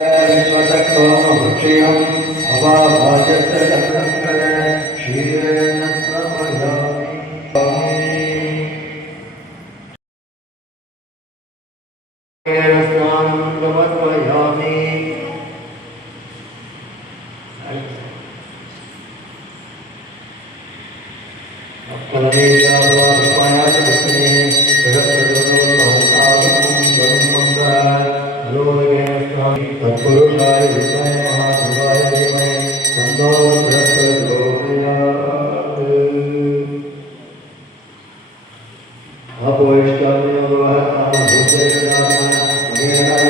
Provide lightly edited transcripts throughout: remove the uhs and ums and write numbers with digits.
विश्वतत्त्वमभक्षयम् अवाभाजस्तकङ्कण क्षीरेण स्नानं समर्पयामि। तत्पुरुषाय विद्महे महादेवाय धीमहि तन्नो प्रचोदयात्। अपोष्टम्योऽहं भूतेनां महेनाय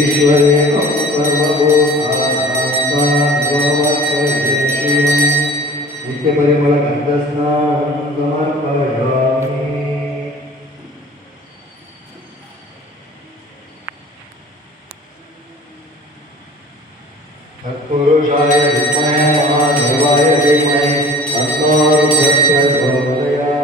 ईश्वरे नित्यपरिमलगन्धस्नानं समर्पयामि। तत्पुरुषाय विद्महे महादेवाय धीमहि तन्नो प्रचोदयात्।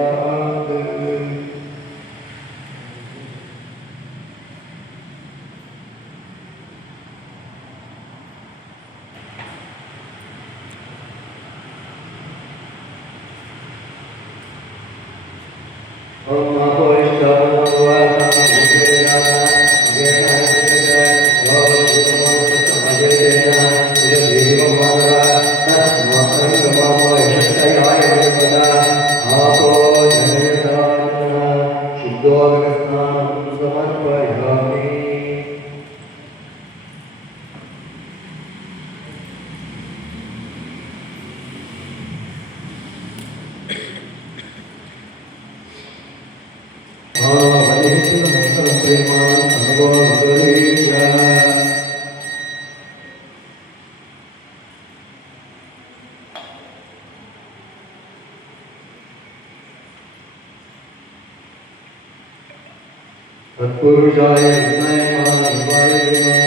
तत्पुरुषाय विद्महे महादेवाय धीमहि तन्नो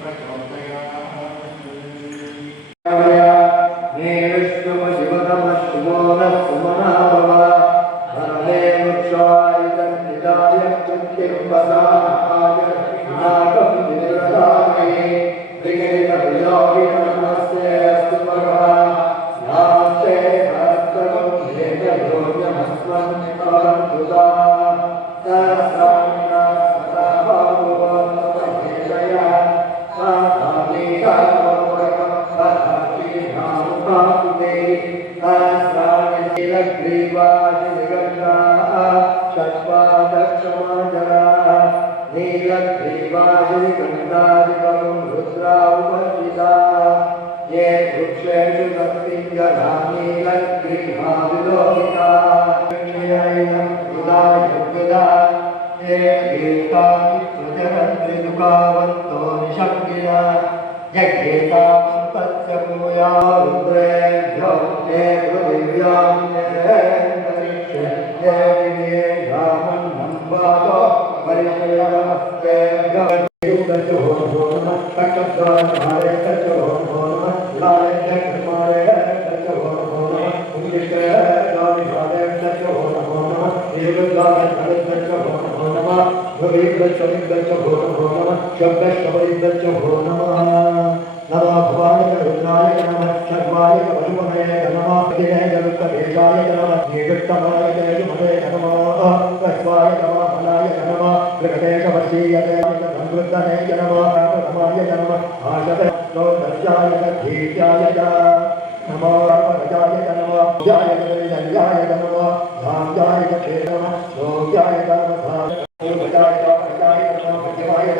प्रचोदयात्। ये वृक्षेषु सत्तिङ्गधानीलग्रीभाविलोकिता एतानि प्रजहन्ति दुःखावन्तो निशङ्गिना यज्ञेतावन्तस्य भूया रुद्रेभ्यो ते पृथिव्यां नेन्द्रिष्य देविये रामन्नं वातो परिशयनमस्तेभ्यो युक्तयो भो नमः तक्कद्वारे तयो भो नमः लाले कुमारे तयो भो नमः उन्निष्टे गाविहारे तयो भो नमः निर्गुणाय तयो भो नमः भवेद्रचमिद्रच भो नमः शब्दश्रवैद्रच भो नमः नमः भवाय रुद्राय नमः शर्वाय वरुणये नमः दिने जलुत्तमेशाय नमः निगुप्तमाय जयमहे नमः प्रस्वाय नमः फलाय नमः प्रकटेशवशीयते संवृद्धने नमः नमाय नमः आशते दर्शाय धीत्याय नमो राजाय नमः जाय जयाय नमः धाम्याय चे नमः योग्याय नमः ओजाय राजाय नमः भगवाय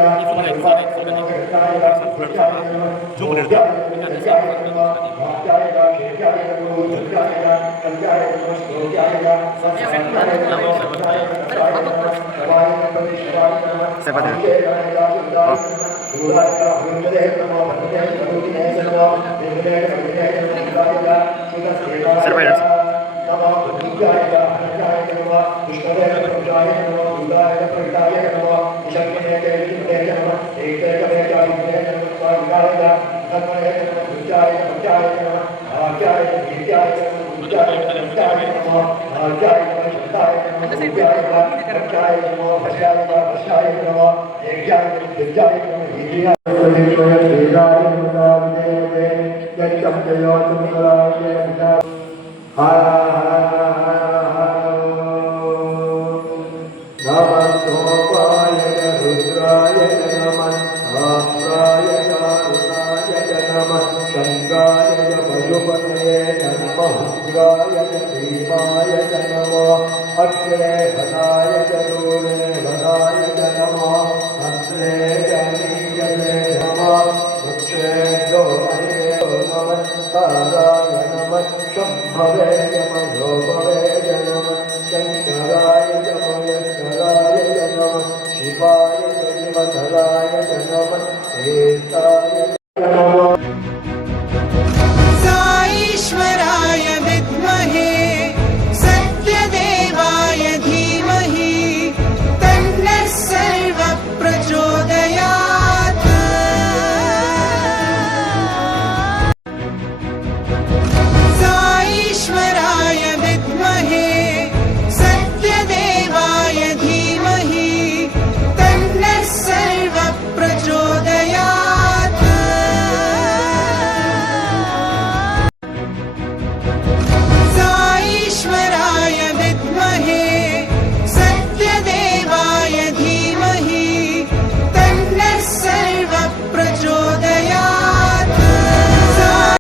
साईश्वराय विद्महे सत्यदेवाय धीमहि तन्नः सर्वः प्रचोदयात्।